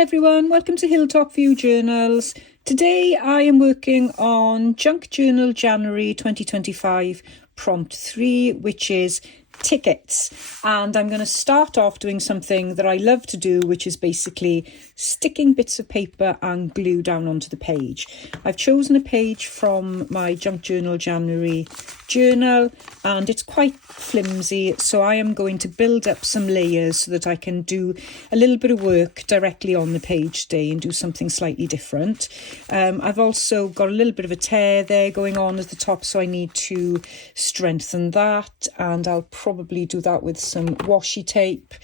everyone, welcome to Hilltop View Journals. Today I am working on Junk Journal January 2025 prompt 3, which is tickets, and I'm going to start off doing something that I love to do, which is basically sticking bits of paper and glue down onto the page. I've chosen a page from my Junk Journal January journal and it's quite flimsy, so I am going to build up some layers so that I can do a little bit of work directly on the page today and do something slightly different. I've also got a little bit of a tear there going on at the top, so I need to strengthen that, and I'll probably do that with some washi tape.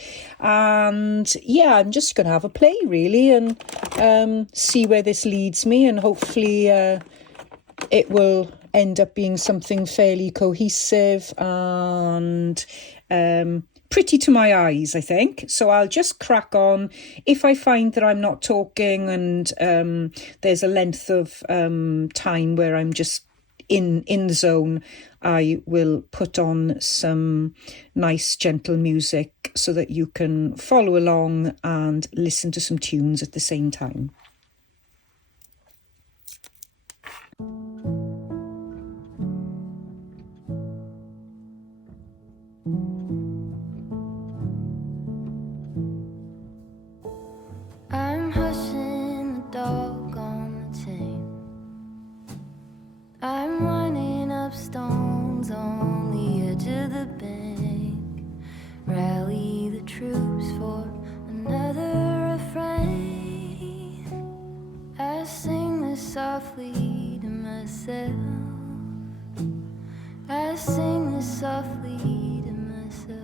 And yeah, I'm just going to have a play really and see where this leads me, and hopefully it will end up being something fairly cohesive and pretty to my eyes, I think. So I'll just crack on. If I find that I'm not talking and there's a length of time where I'm just in the zone, I will put on some nice gentle music so that you can follow along and listen to some tunes at the same time. I'm hushing the dog on the chain. I'm running up stones on the edge of the bank. Rally the troops for another refrain. I sing this softly to myself. I sing this softly to myself.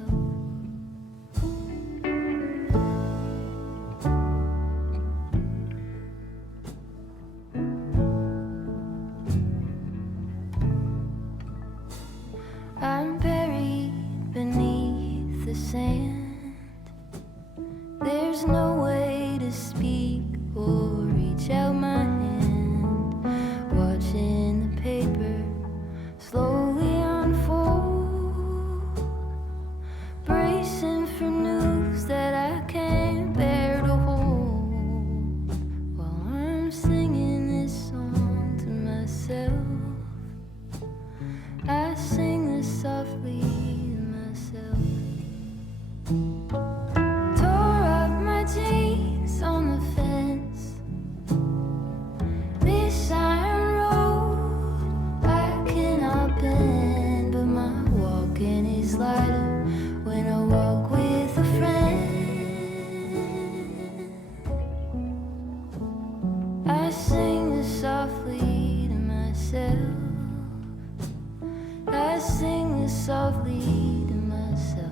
I'm buried beneath the sand. There's no way to speak or reach out my hand. Watching the paper slowly unfold, bracing for news that I can't bear to hold, while I'm singing this song to myself. I sing this softly to myself. Tore up my jeans on the fence. This iron road I cannot bend, but my walking is lighter when I walk with a friend. I sing this softly to myself. I sing this softly to myself.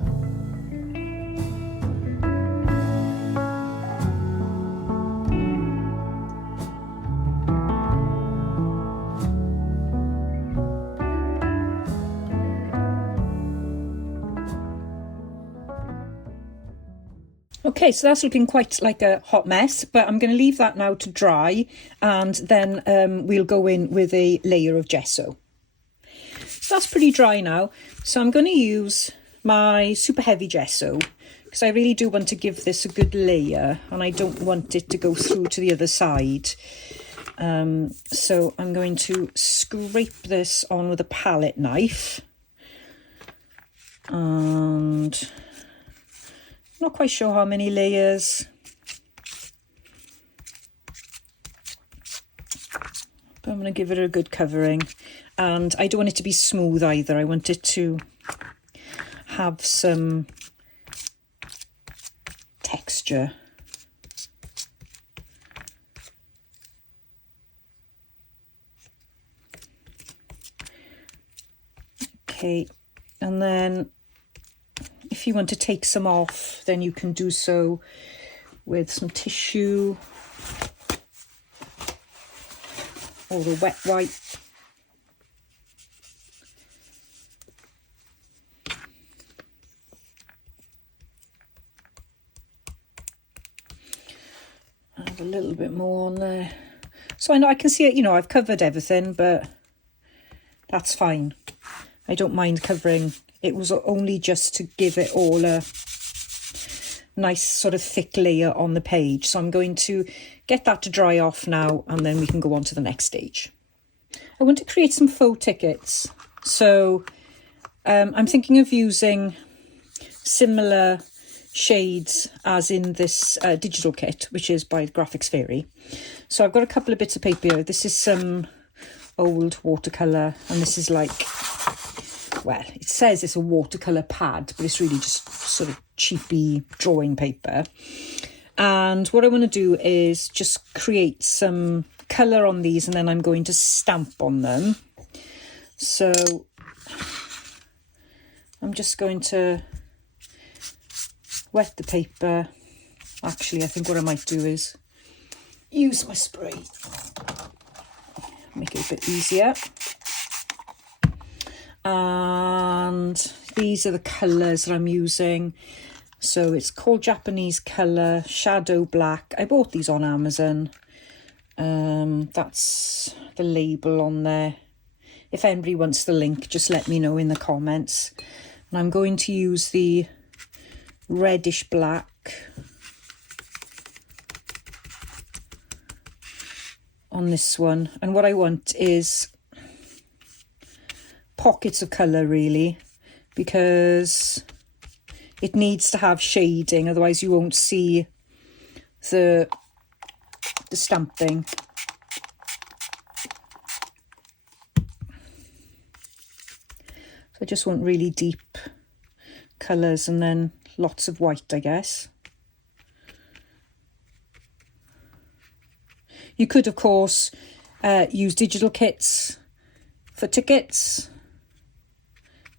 Okay, so that's looking quite like a hot mess, but I'm going to leave that now to dry, and then we'll go in with a layer of gesso. So that's pretty dry now, so I'm going to use my super heavy gesso because I really do want to give this a good layer and I don't want it to go through to the other side. So I'm going to scrape this on with a palette knife, and not quite sure how many layers, but I'm going to give it a good covering. And I don't want it to be smooth either. I want it to have some texture. Okay, and then if you want to take some off, then you can do so with some tissue or a wet wipe. Add a little bit more on there. So I know I can see it, you know, I've covered everything, but that's fine. I don't mind covering. It was only just to give it all a nice sort of thick layer on the page. So I'm going to get that to dry off now, and then we can go on to the next stage. I want to create some faux tickets. So I'm thinking of using similar shades as in this digital kit, which is by Graphics Fairy. So I've got a couple of bits of paper here. This is some old watercolour, and this is like, well, it says it's a watercolour pad, but it's really just sort of cheapy drawing paper. And what I want to do is just create some colour on these, and then I'm going to stamp on them. So I'm just going to wet the paper. Actually, I think what I might do is use my spray. Make it a bit easier. And these are the colours that I'm using. So it's called Japanese Colour, Shadow Black. I bought these on Amazon. That's the label on there. If anybody wants the link, just let me know in the comments. And I'm going to use the reddish black. On this one. And what I want is pockets of colour, really, because it needs to have shading, otherwise you won't see the stamping. So I just want really deep colours and then lots of white, I guess. You could, of course, use digital kits for tickets,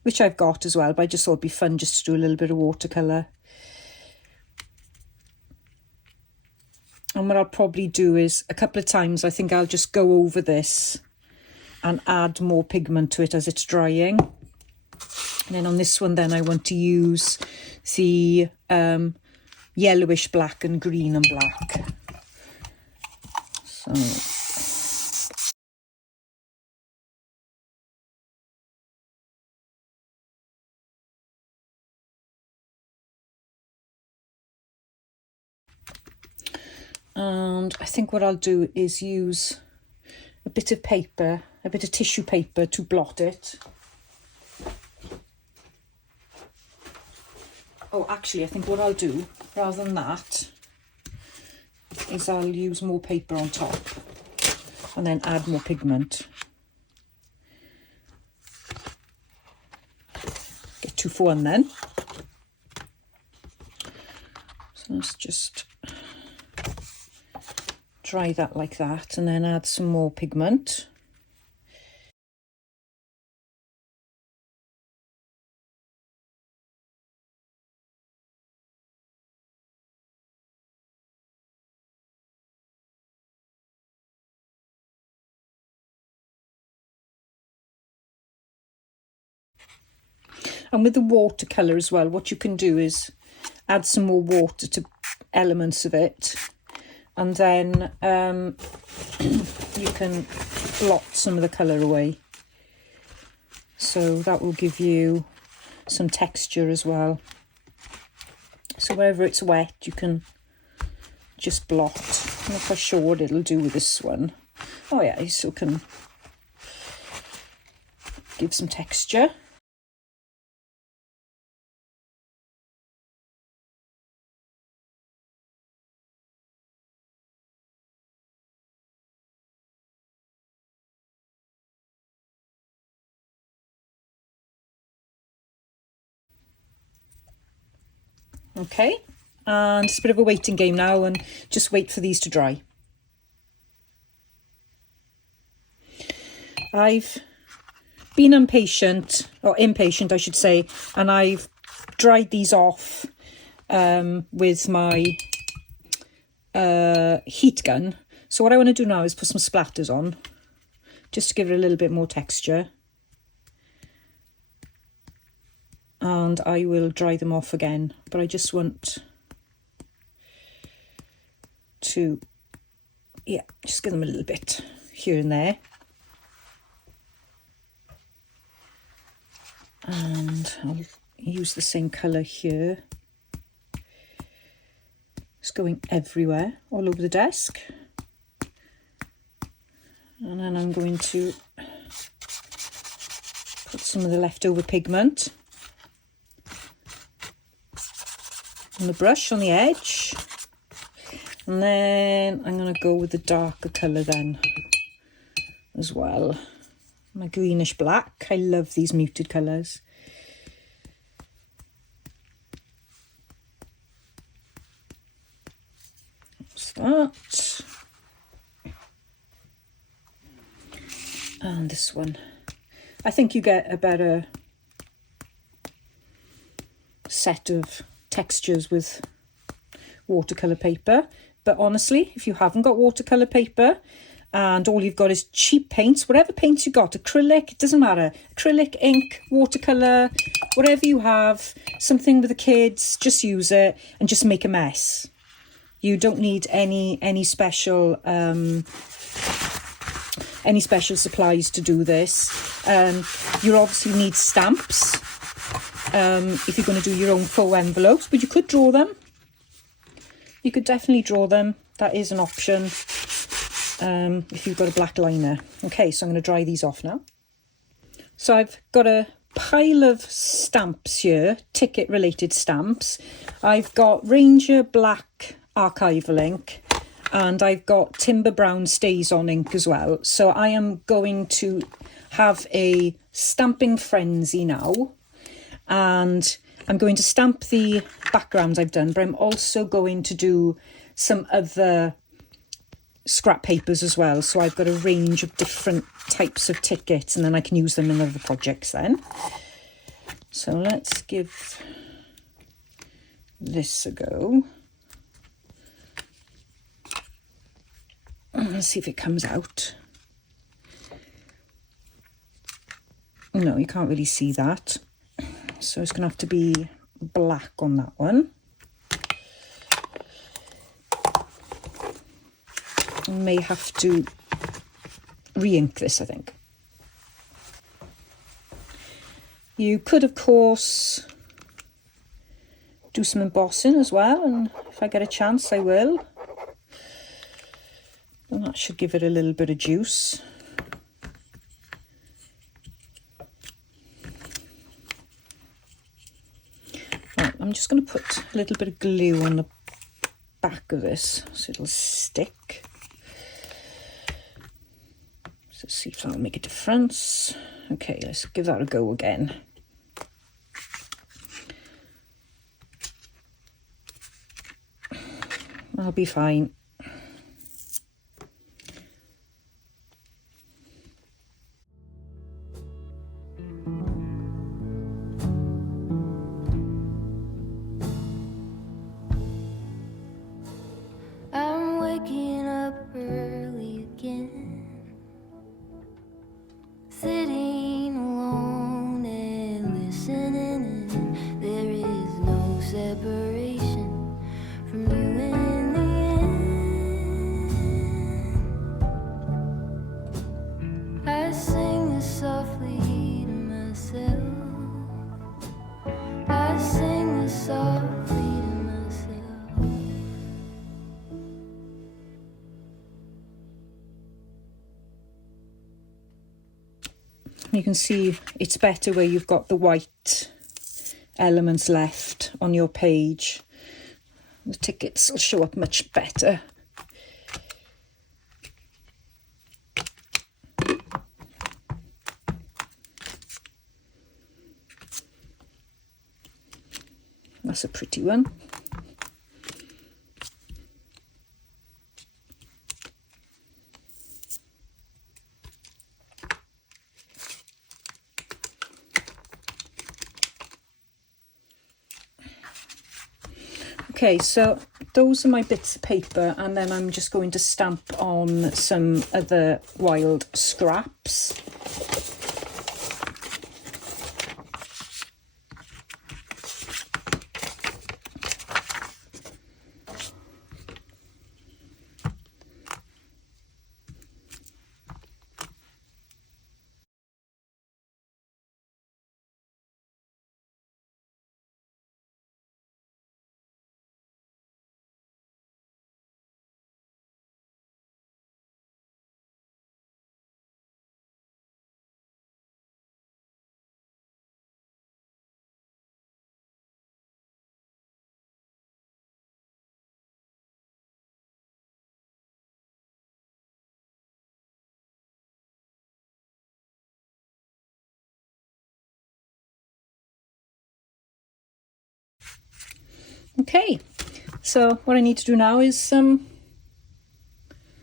which I've got as well, but I just thought it'd be fun just to do a little bit of watercolour. And what I'll probably do is a couple of times, I think I'll just go over this and add more pigment to it as it's drying. And then on this one, then I want to use the yellowish black and green and black. So and I think what I'll do is use a bit of paper, a bit of tissue paper to blot it. Oh, actually, I think what I'll do, rather than that, is I'll use more paper on top and then add more pigment. Get 2 for 1 then. So let's just dry that like that and then add some more pigment. And with the watercolour as well, what you can do is add some more water to elements of it, and then you can blot some of the colour away. So that will give you some texture as well. So wherever it's wet, you can just blot. I'm not quite sure what it'll do with this one. Oh yeah, you still can give some texture. Okay, and it's a bit of a waiting game now, and just wait for these to dry. I've been impatient, I should say, and I've dried these off with my heat gun. So what I want to do now is put some splatters on, just to give it a little bit more texture. And I will dry them off again, but I just want to, yeah, just give them a little bit here and there. And I'll use the same colour here. just going everywhere, all over the desk. And then I'm going to put some of the leftover pigment on the brush on the edge. And then I'm going to go with the darker colour then as well. My greenish black. I love these muted colours. That's that. And this one. I think you get a better set of textures with watercolour paper. But honestly, if you haven't got watercolour paper and all you've got is cheap paints, whatever paints you got, acrylic, it doesn't matter. Acrylic, ink, watercolour, whatever you have, something with the kids, just use it and just make a mess. You don't need any special supplies to do this. You obviously need stamps if you're going to do your own faux envelopes, but you could draw them. You could definitely draw them. That is an option if you've got a black liner. Okay, so I'm going to dry these off now. So I've got a pile of stamps here, ticket related stamps. I've got Ranger Black archival ink and I've got Timber Brown Stays On ink as well. So I am going to have a stamping frenzy now, and I'm going to stamp the backgrounds I've done, but I'm also going to do some other scrap papers as well. So I've got a range of different types of tickets and then I can use them in other projects then. So let's give this a go. Let's see if it comes out. No, you can't really see that. So it's going to have to be black on that one. I may have to re-ink this, I think. You could, of course, do some embossing as well, and if I get a chance, I will. And that should give it a little bit of juice. Right, I'm just going to put a little bit of glue on the back of this so it'll stick. So let's see if that'll make a difference. Okay, let's give that a go again. That'll be fine. I'm waking up early again, sitting alone and listening, and there is no separation from you in the end. I sing this softly to myself. I sing this softly to myself. You can see it's better where you've got the white elements left on your page. The tickets will show up much better. That's a pretty one. Okay, so those are my bits of paper, and then I'm just going to stamp on some other wild scraps. Okay, so what I need to do now is some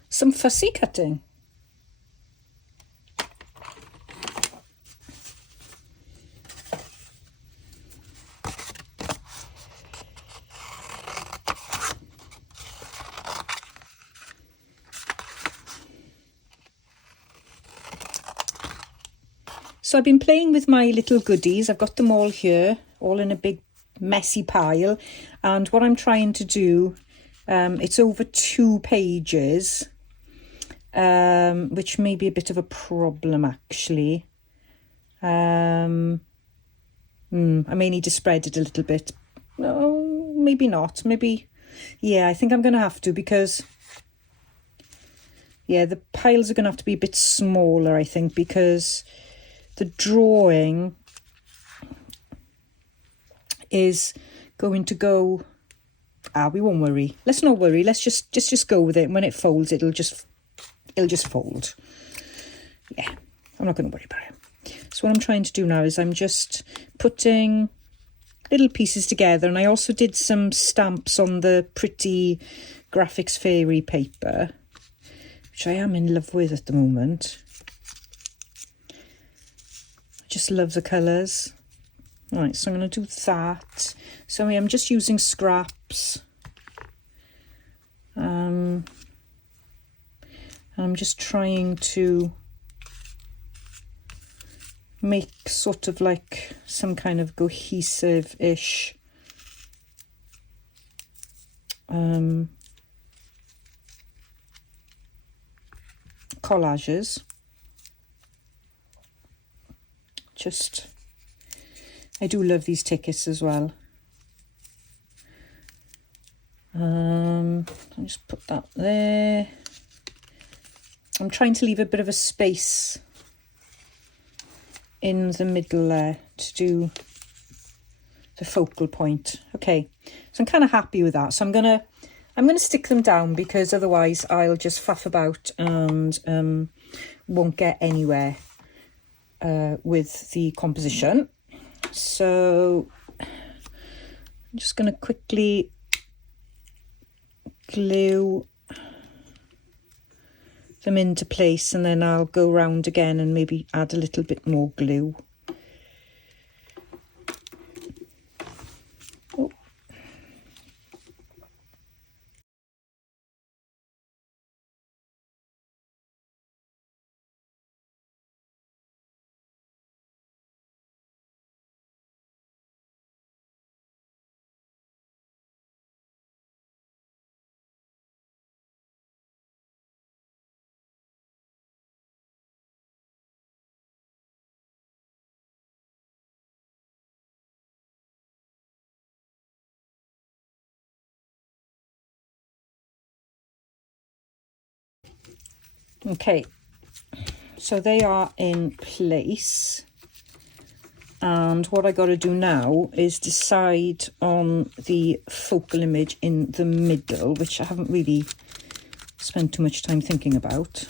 fussy cutting. So I've been playing with my little goodies. I've got them all here, all in a big messy pile. And what I'm trying to do, it's over 2 pages, which may be a bit of a problem actually. I may need to spread it a little bit. No, maybe not. Maybe, yeah, I think I'm going to have to because, yeah, the piles are going to have to be a bit smaller, I think, because the drawing is going to go, we won't worry. Let's not worry. Let's just go with it. And when it folds, it'll just fold. Yeah, I'm not going to worry about it. So what I'm trying to do now is I'm just putting little pieces together. And I also did some stamps on the pretty Graphics Fairy paper, which I am in love with at the moment. Just love the colours. All right, so I'm going to do that. So I'm just using scraps. And I'm just trying to make sort of like some kind of cohesive-ish collages. I do love these tickets as well. I'll just put that there. I'm trying to leave a bit of a space in the middle there to do the focal point. Okay, so I'm kind of happy with that. So I'm gonna stick them down because otherwise I'll just faff about and won't get anywhere with the composition. So I'm just going to quickly glue them into place and then I'll go round again and maybe add a little bit more glue. Oh. Okay, so they are in place, and what I got to do now is decide on the focal image in the middle, which I haven't really spent too much time thinking about.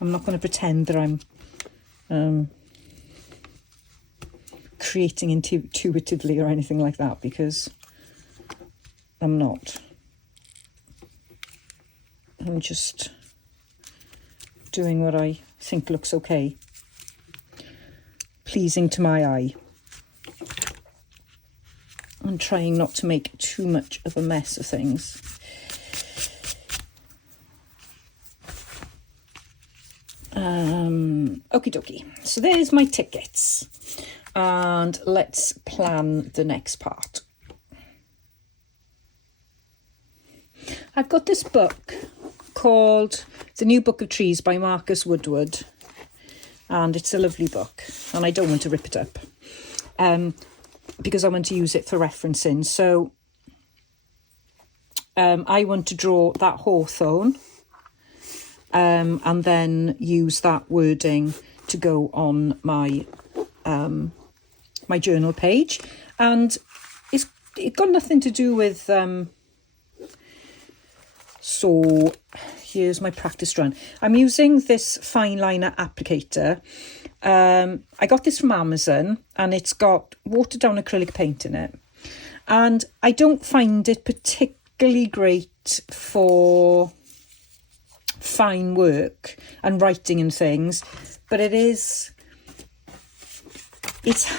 I'm not going to pretend that I'm creating intuitively or anything like that, because I'm not. I'm just doing what I think looks okay, pleasing to my eye. I'm trying not to make too much of a mess of things. Okie dokie. So there's my tickets. And let's plan the next part. I've got this book called The New Book of Trees by Marcus Woodward, and it's a lovely book, and I don't want to rip it up because I want to use it for referencing. So I want to draw that hawthorn and then use that wording to go on my my journal page, and it got nothing to do with so here's my practice run. I'm using this fine liner applicator, I got this from Amazon, and it's got watered down acrylic paint in it. And I don't find it particularly great for fine work and writing and things, but it's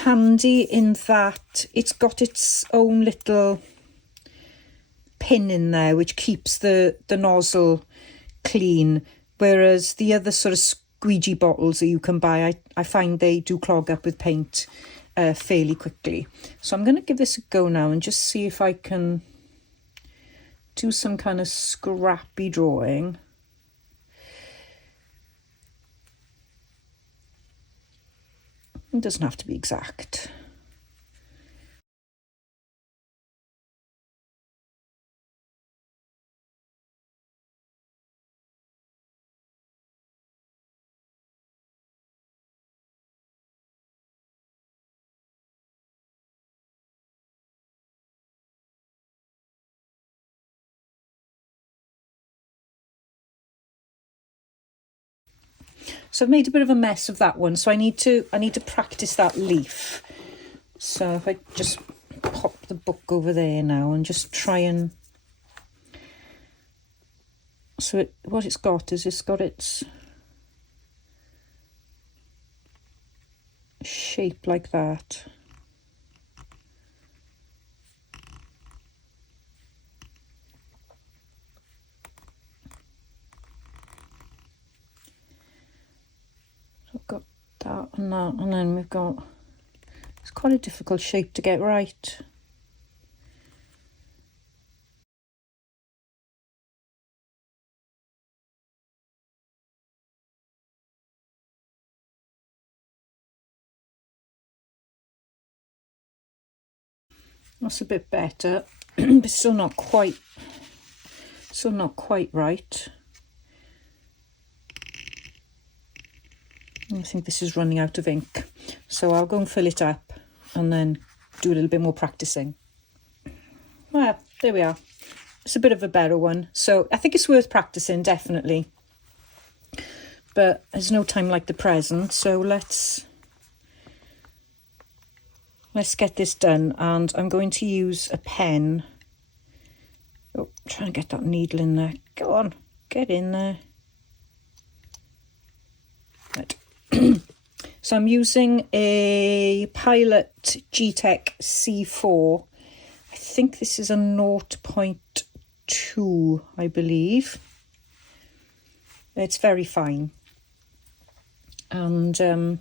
handy in that it's got its own little pin in there which keeps the nozzle clean, whereas the other sort of squeegee bottles that you can buy, I find they do clog up with paint fairly quickly. So I'm going to give this a go now and just see if I can do some kind of scrappy drawing. It doesn't have to be exact. So I've made a bit of a mess of that one, so I need to practice that leaf. So if I just pop the book over there now and just try and... So what it's got is it's got its shape like that. I've got that and that, and then we've got, it's quite a difficult shape to get right. That's a bit better, but still not quite right. I think this is running out of ink, so I'll go and fill it up and then do a little bit more practicing. Well, there we are. It's a bit of a better one, so I think it's worth practicing, definitely. But there's no time like the present, so let's get this done. And I'm going to use a pen. Oh, trying to get that needle in there. Go on, get in there. Right. So I'm using a Pilot G-Tech C4. I think this is a 0.2, I believe. It's very fine. And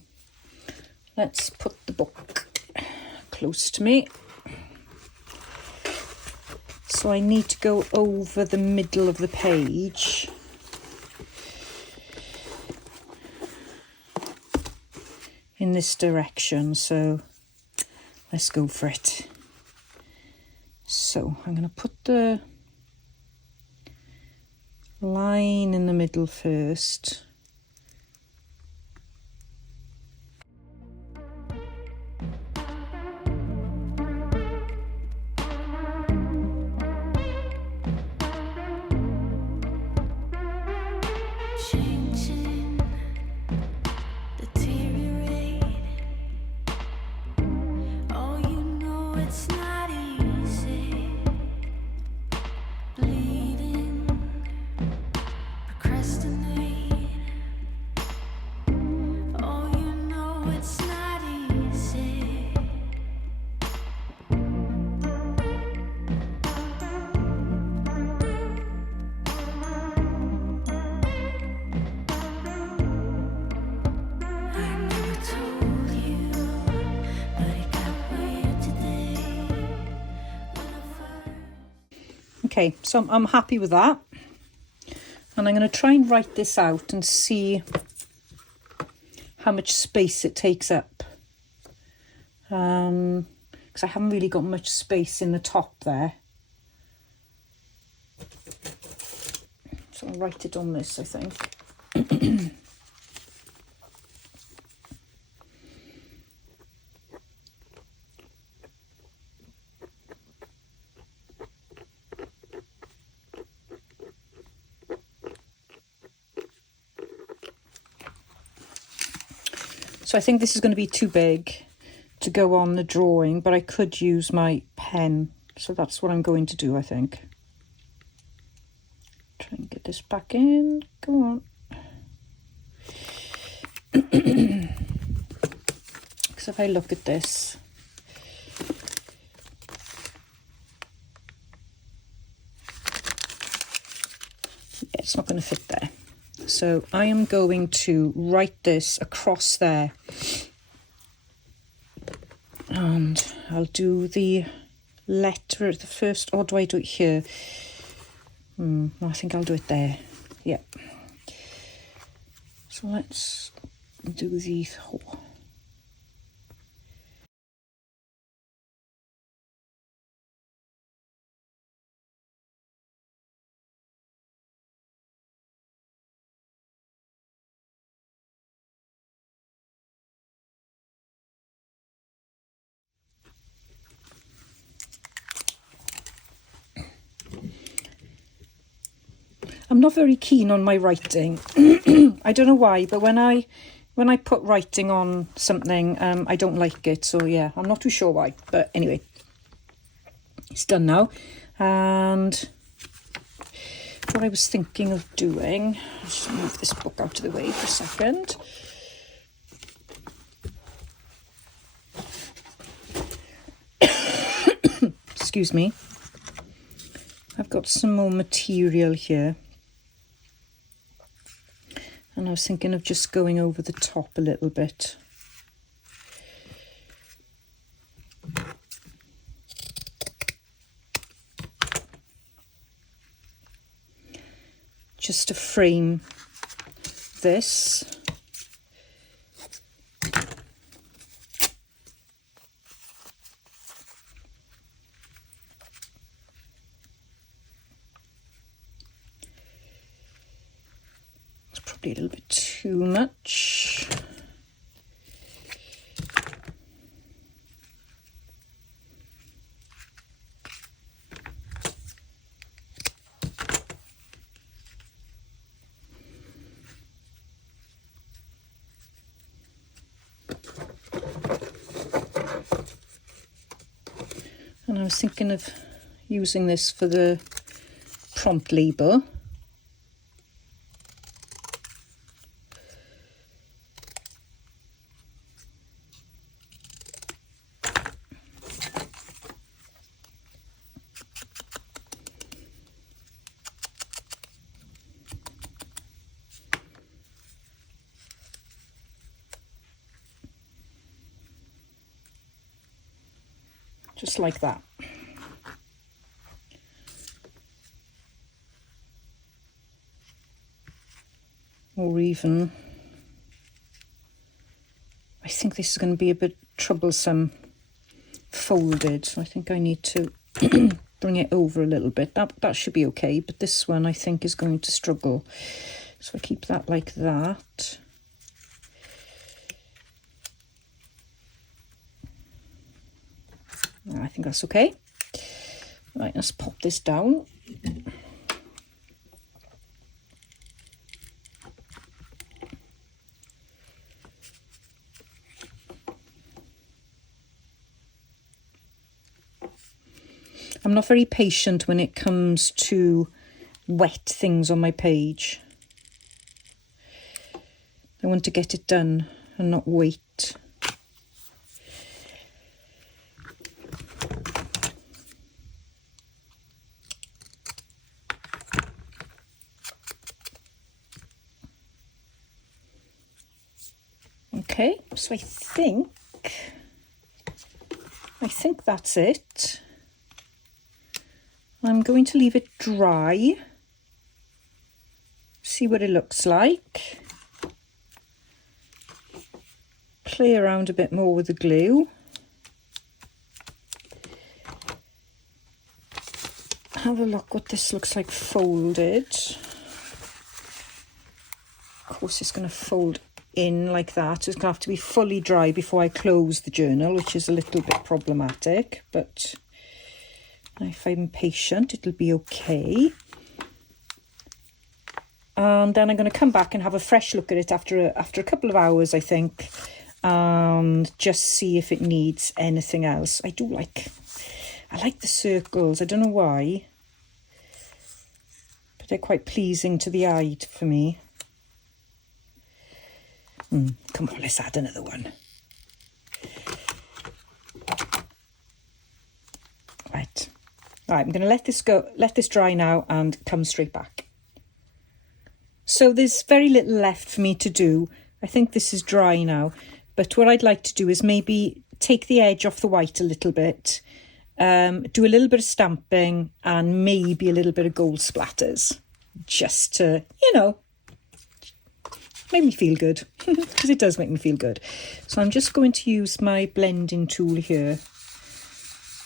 let's put the book close to me. So I need to go over the middle of the page. In this direction, so let's go for it. So I'm going to put the line in the middle first. Okay, so I'm happy with that. And I'm going to try and write this out and see how much space it takes up. Because I haven't really got much space in the top there. So I'll write it on this, I think. So I think this is going to be too big to go on the drawing, but I could use my pen. So that's what I'm going to do, I think. Try and get this back in. Go on. Because if I look at this, yeah, it's not going to fit there. So I am going to write this across there. And I'll do the letter at the first, or do I do it here? I think I'll do it there. Yeah. So let's do the whole. I'm not very keen on my writing. I don't know why, but when I put writing on something, I don't like it. So yeah, I'm not too sure why. But anyway, it's done now. And what I was thinking of doing, I'll just move this book out of the way for a second. Excuse me. I've got some more material here. And I was thinking of just going over the top a little bit. Just to frame this. A little bit too much. And I was thinking of using this for the prompt label. Just like that. Or even, I think this is going to be a bit troublesome folded, so I think I need to bring it over a little bit. That should be okay, but this one I think is going to struggle. So I keep that like that. I think that's okay. Right, let's pop this down. I'm not very patient when it comes to wet things on my page. I want to get it done and not wait. Okay, so I think that's it. I'm going to leave it dry, see what it looks like, play around a bit more with the glue, have a look what this looks like folded. Of course it's going to fold in like that, so it's going to have to be fully dry before I close the journal, which is a little bit problematic, but if I'm patient, it'll be okay. And then I'm going to come back and have a fresh look at it after a couple of hours, I think, and just see if it needs anything else. I like the circles. I don't know why, but they're quite pleasing to the eye for me. Come on, let's add another one. Right, I'm going to let this dry now and come straight back. So there's very little left for me to do. I think this is dry now, but what I'd like to do is maybe take the edge off the white a little bit, do a little bit of stamping and maybe a little bit of gold splatters, just to, make me feel good, because it does make me feel good. So I'm just going to use my blending tool here,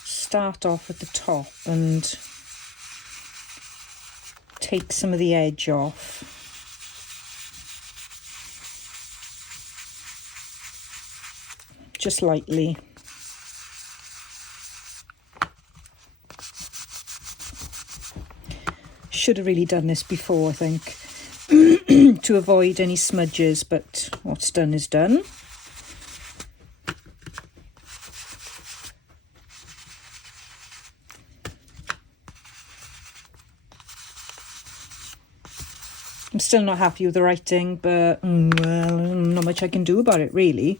start off at the top and take some of the edge off. Just lightly. Should have really done this before, I think, to avoid any smudges, but what's done is done. I'm still not happy with the writing, but well, not much I can do about it really,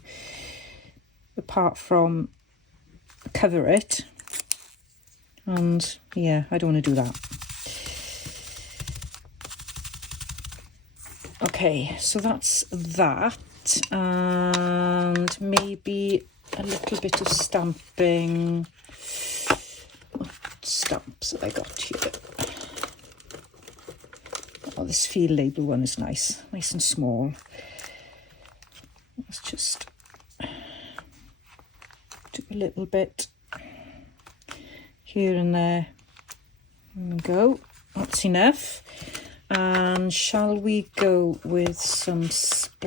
apart from cover it. And yeah, I don't want to do that. Okay, so that's that, and maybe a little bit of stamping. What stamps have I got here? Oh, this field label one is nice and small. Let's just do a little bit here and there. There we go, that's enough. And shall we go with some splatters,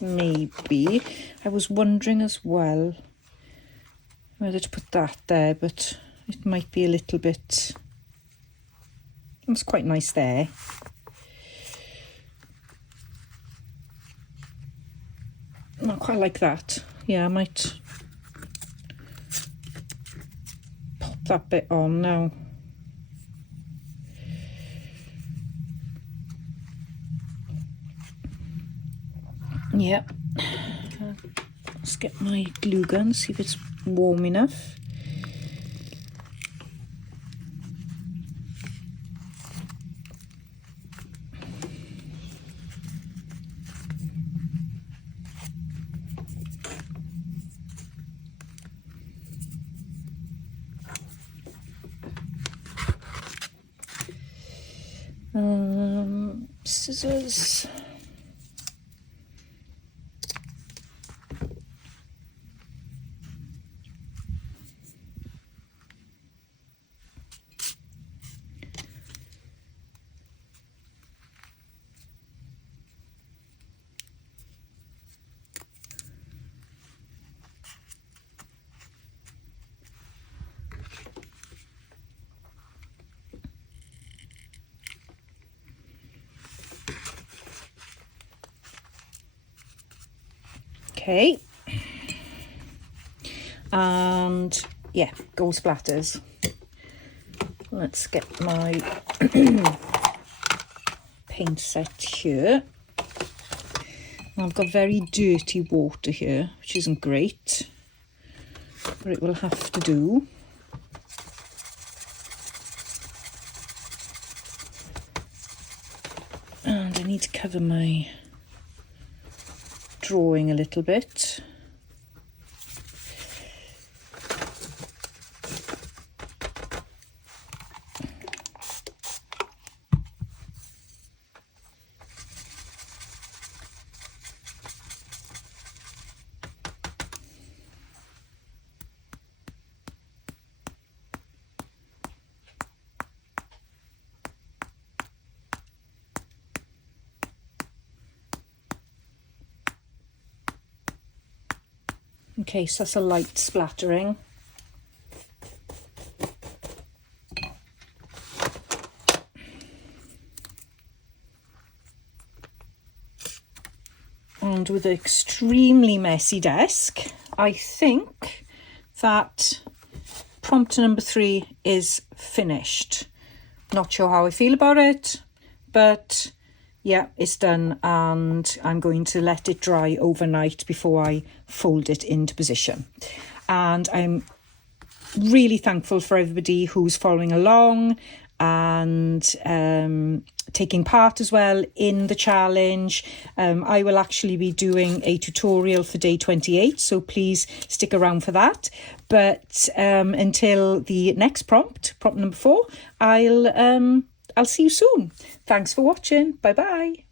maybe? I was wondering as well whether to put that there, but it might be a little bit... It's quite nice there. I quite like that. Yeah, I might pop that bit on now. Yep. Let's get my glue gun, see if it's warm enough. Scissors. Okay, and yeah, gold splatters. Let's get my paint set here. I've got very dirty water here, which isn't great, but it will have to do. And I need to cover my drawing a little bit. Okay, so that's a light splattering. around with an extremely messy desk, I think that prompt number 3 is finished. Not sure how I feel about it, but yeah, it's done, and I'm going to let it dry overnight before I fold it into position. And I'm really thankful for everybody who's following along and taking part as well in the challenge. I will actually be doing a tutorial for day 28, so please stick around for that. But until the next prompt number 4, I'll see you soon. Thanks for watching. Bye bye.